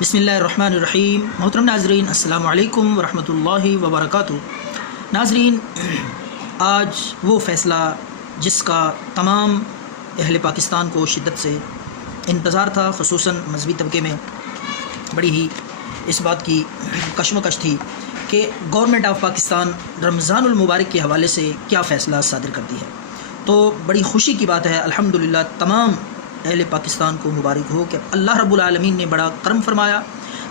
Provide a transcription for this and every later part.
بسم اللہ الرحمن الرحیم۔ محترم ناظرین، السلام علیکم ورحمۃ اللہ وبرکاتہ۔ ناظرین، آج وہ فیصلہ جس کا تمام اہل پاکستان کو شدت سے انتظار تھا، خصوصاً مذہبی طبقے میں بڑی ہی اس بات کی کشمکش تھی کہ گورنمنٹ آف پاکستان رمضان المبارک کے حوالے سے کیا فیصلہ صادر کرتی ہے، تو بڑی خوشی کی بات ہے۔ الحمدللہ تمام اہل پاکستان کو مبارک ہو کہ اللہ رب العالمین نے بڑا کرم فرمایا،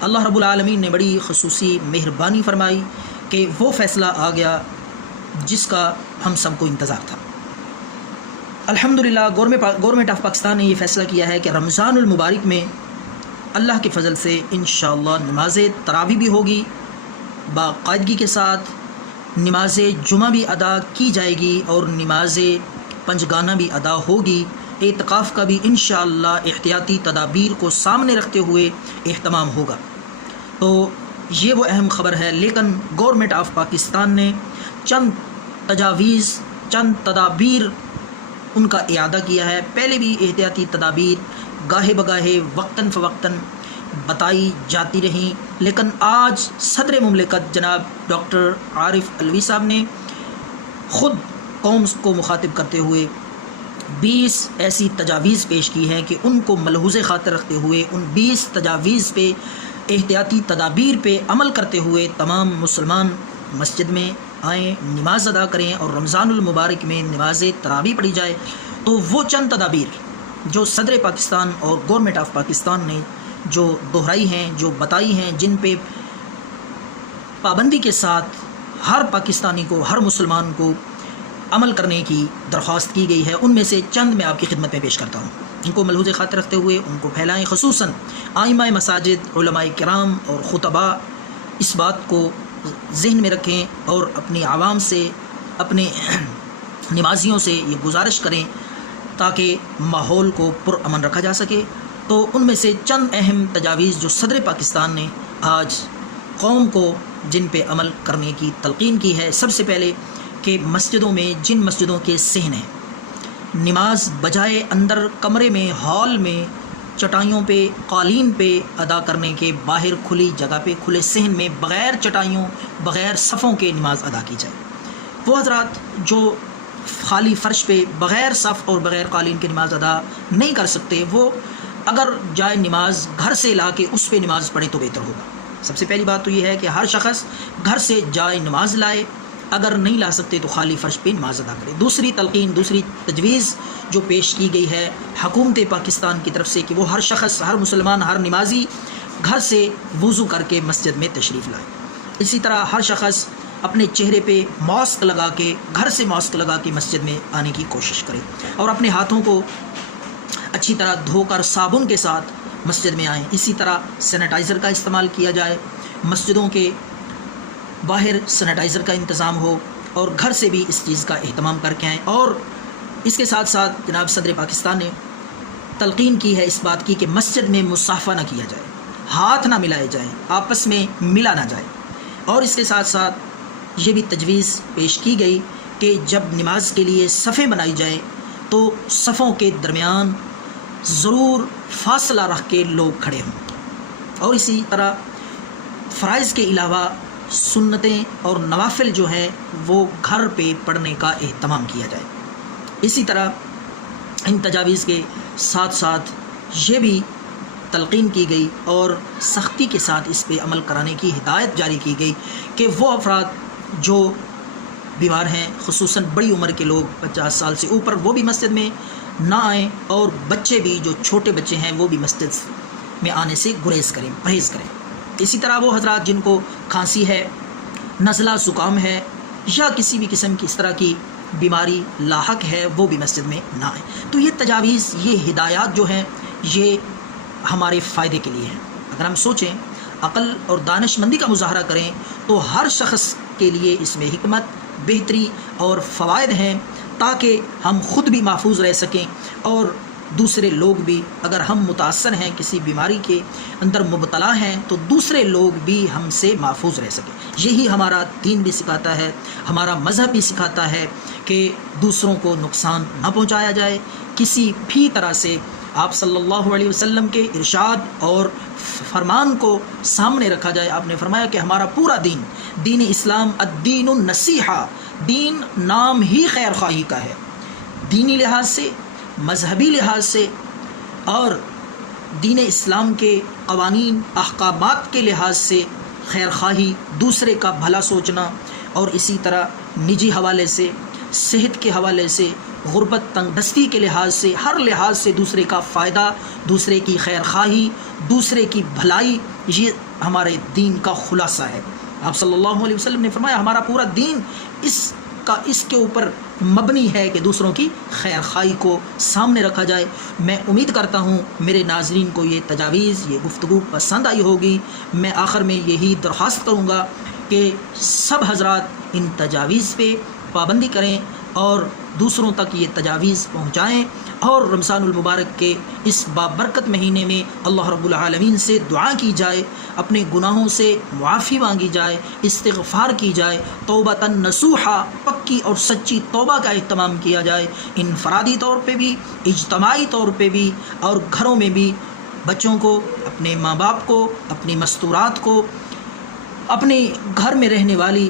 اللہ رب العالمین نے بڑی خصوصی مہربانی فرمائی کہ وہ فیصلہ آ گیا جس کا ہم سب کو انتظار تھا۔ الحمدللہ گورنمنٹ آف پاکستان نے یہ فیصلہ کیا ہے کہ رمضان المبارک میں اللہ کے فضل سے انشاءاللہ نماز تراویح بھی ہوگی، باقاعدگی کے ساتھ نماز جمعہ بھی ادا کی جائے گی اور نماز پنجگانہ بھی ادا ہوگی۔ اعتکاف کا بھی انشاءاللہ احتیاطی تدابیر کو سامنے رکھتے ہوئے اہتمام ہوگا۔ تو یہ وہ اہم خبر ہے، لیکن گورنمنٹ آف پاکستان نے چند تجاویز، چند تدابیر ان کا اعادہ کیا ہے۔ پہلے بھی احتیاطی تدابیر گاہے بگاہے وقتاً فوقتاً بتائی جاتی رہیں، لیکن آج صدر مملکت جناب ڈاکٹر عارف علوی صاحب نے خود قوم کو مخاطب کرتے ہوئے 20 ایسی تجاویز پیش کی ہیں کہ ان کو ملحوظ خاطر رکھتے ہوئے ان 20 تجاویز پہ، احتیاطی تدابیر پہ عمل کرتے ہوئے تمام مسلمان مسجد میں آئیں، نماز ادا کریں اور رمضان المبارک میں نماز تراویح پڑھی جائے۔ تو وہ چند تدابیر جو صدر پاکستان اور گورنمنٹ آف پاکستان نے جو دہرائی ہیں، جو بتائی ہیں، جن پہ پابندی کے ساتھ ہر پاکستانی کو، ہر مسلمان کو عمل کرنے کی درخواست کی گئی ہے، ان میں سے چند میں آپ کی خدمت میں پیش کرتا ہوں۔ ان کو ملحوظ خاطر رکھتے ہوئے ان کو پھیلائیں، خصوصاً ائمہ مساجد، علماء کرام اور خطباء اس بات کو ذہن میں رکھیں اور اپنی عوام سے، اپنے نمازیوں سے یہ گزارش کریں تاکہ ماحول کو پرامن رکھا جا سکے۔ تو ان میں سے چند اہم تجاویز جو صدر پاکستان نے آج قوم کو جن پہ عمل کرنے کی تلقین کی ہے، سب سے پہلے کہ مسجدوں میں، جن مسجدوں کے صحن ہیں، نماز بجائے اندر کمرے میں، ہال میں، چٹائیوں پہ، قالین پہ ادا کرنے کے، باہر کھلی جگہ پہ، کھلے صحن میں بغیر چٹائیوں، بغیر صفوں کے نماز ادا کی جائے۔ وہ حضرات جو خالی فرش پہ بغیر صف اور بغیر قالین کے نماز ادا نہیں کر سکتے، وہ اگر جائے نماز گھر سے لا کے اس پہ نماز پڑھے تو بہتر ہوگا۔ سب سے پہلی بات تو یہ ہے کہ ہر شخص گھر سے جائے نماز لائے، اگر نہیں لا سکتے تو خالی فرش پہ نماز ادا کرے۔ دوسری تلقین، دوسری تجویز جو پیش کی گئی ہے حکومت پاکستان کی طرف سے کہ وہ ہر شخص، ہر مسلمان، ہر نمازی گھر سے وضو کر کے مسجد میں تشریف لائے۔ اسی طرح ہر شخص اپنے چہرے پہ ماسک لگا کے، گھر سے ماسک لگا کے مسجد میں آنے کی کوشش کرے اور اپنے ہاتھوں کو اچھی طرح دھو کر صابن کے ساتھ مسجد میں آئیں۔ اسی طرح سینیٹائزر کا استعمال کیا جائے، مسجدوں کے باہر سینیٹائزر کا انتظام ہو اور گھر سے بھی اس چیز کا اہتمام کر کے آئیں۔ اور اس کے ساتھ ساتھ جناب صدر پاکستان نے تلقین کی ہے اس بات کی کہ مسجد میں مصافحہ نہ کیا جائے، ہاتھ نہ ملائے جائیں، آپس میں ملا نہ جائے۔ اور اس کے ساتھ ساتھ یہ بھی تجویز پیش کی گئی کہ جب نماز کے لیے صفیں بنائی جائیں تو صفوں کے درمیان ضرور فاصلہ رکھ کے لوگ کھڑے ہوں، اور اسی طرح فرائض کے علاوہ سنتیں اور نوافل جو ہیں وہ گھر پہ پڑھنے کا اہتمام کیا جائے۔ اسی طرح ان تجاویز کے ساتھ ساتھ یہ بھی تلقین کی گئی اور سختی کے ساتھ اس پہ عمل کرانے کی ہدایت جاری کی گئی کہ وہ افراد جو بیمار ہیں، خصوصاً بڑی عمر کے لوگ 50 سال سے اوپر، وہ بھی مسجد میں نہ آئیں، اور بچے بھی، جو چھوٹے بچے ہیں، وہ بھی مسجد میں آنے سے گریز کریں، پرہیز کریں۔ اسی طرح وہ حضرات جن کو کھانسی ہے، نزلہ زکام ہے یا کسی بھی قسم کی اس طرح کی بیماری لاحق ہے، وہ بھی مسجد میں نہ آئیں۔ تو یہ تجاویز، یہ ہدایات جو ہیں، یہ ہمارے فائدے کے لیے ہیں۔ اگر ہم سوچیں، عقل اور دانش مندی کا مظاہرہ کریں تو ہر شخص کے لیے اس میں حکمت، بہتری اور فوائد ہیں، تاکہ ہم خود بھی محفوظ رہ سکیں اور دوسرے لوگ بھی، اگر ہم متاثر ہیں، کسی بیماری کے اندر مبتلا ہیں، تو دوسرے لوگ بھی ہم سے محفوظ رہ سکیں۔ یہی ہمارا دین بھی سکھاتا ہے، ہمارا مذہب بھی سکھاتا ہے کہ دوسروں کو نقصان نہ پہنچایا جائے، کسی بھی طرح سے آپ صلی اللہ علیہ وسلم کے ارشاد اور فرمان کو سامنے رکھا جائے۔ آپ نے فرمایا کہ ہمارا پورا دین، دین اسلام الدین النصیحہ، دین نام ہی خیر خواہی کا ہے، دینی لحاظ سے، مذہبی لحاظ سے اور دین اسلام کے قوانین احکامات کے لحاظ سے خیر خواہی، دوسرے کا بھلا سوچنا، اور اسی طرح نجی حوالے سے، صحت کے حوالے سے، غربت تنگ دستی کے لحاظ سے، ہر لحاظ سے دوسرے کا فائدہ، دوسرے کی خیر خواہی، دوسرے کی بھلائی، یہ ہمارے دین کا خلاصہ ہے۔ آپ صلی اللہ علیہ وسلم نے فرمایا ہمارا پورا دین اس کے اوپر مبنی ہے کہ دوسروں کی خیر خواہی کو سامنے رکھا جائے۔ میں امید کرتا ہوں میرے ناظرین کو یہ تجاویز، یہ گفتگو پسند آئی ہوگی۔ میں آخر میں یہی درخواست کروں گا کہ سب حضرات ان تجاویز پہ پابندی کریں اور دوسروں تک یہ تجاویز پہنچائیں، اور رمضان المبارک کے اس بابرکت مہینے میں اللہ رب العالمین سے دعا کی جائے، اپنے گناہوں سے معافی مانگی جائے، استغفار کی جائے، توبۃ نصوحا، پکی اور سچی توبہ کا اہتمام کیا جائے، انفرادی طور پہ بھی، اجتماعی طور پہ بھی، اور گھروں میں بھی بچوں کو، اپنے ماں باپ کو، اپنی مستورات کو، اپنے گھر میں رہنے والی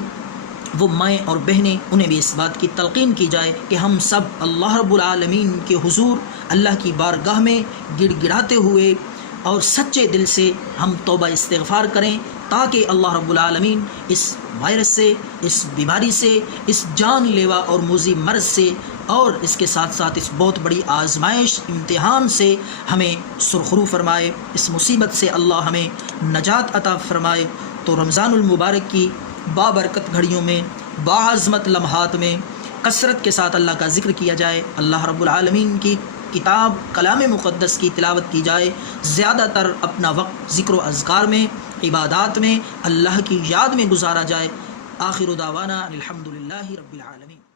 وہ مائیں اور بہنیں، انہیں بھی اس بات کی تلقین کی جائے کہ ہم سب اللہ رب العالمین کے حضور، اللہ کی بارگاہ میں گڑ گڑاتے ہوئے اور سچے دل سے ہم توبہ استغفار کریں، تاکہ اللہ رب العالمین اس وائرس سے، اس بیماری سے، اس جان لیوا اور موذی مرض سے، اور اس کے ساتھ ساتھ اس بہت بڑی آزمائش، امتحان سے ہمیں سرخرو فرمائے، اس مصیبت سے اللہ ہمیں نجات عطا فرمائے۔ تو رمضان المبارک کی بابرکت گھڑیوں میں، باعظمت لمحات میں کثرت کے ساتھ اللہ کا ذکر کیا جائے، اللہ رب العالمین کی کتاب کلام مقدس کی تلاوت کی جائے، زیادہ تر اپنا وقت ذکر و اذکار میں، عبادات میں، اللہ کی یاد میں گزارا جائے۔ آخر دعوانا الحمدللہ رب العالمین۔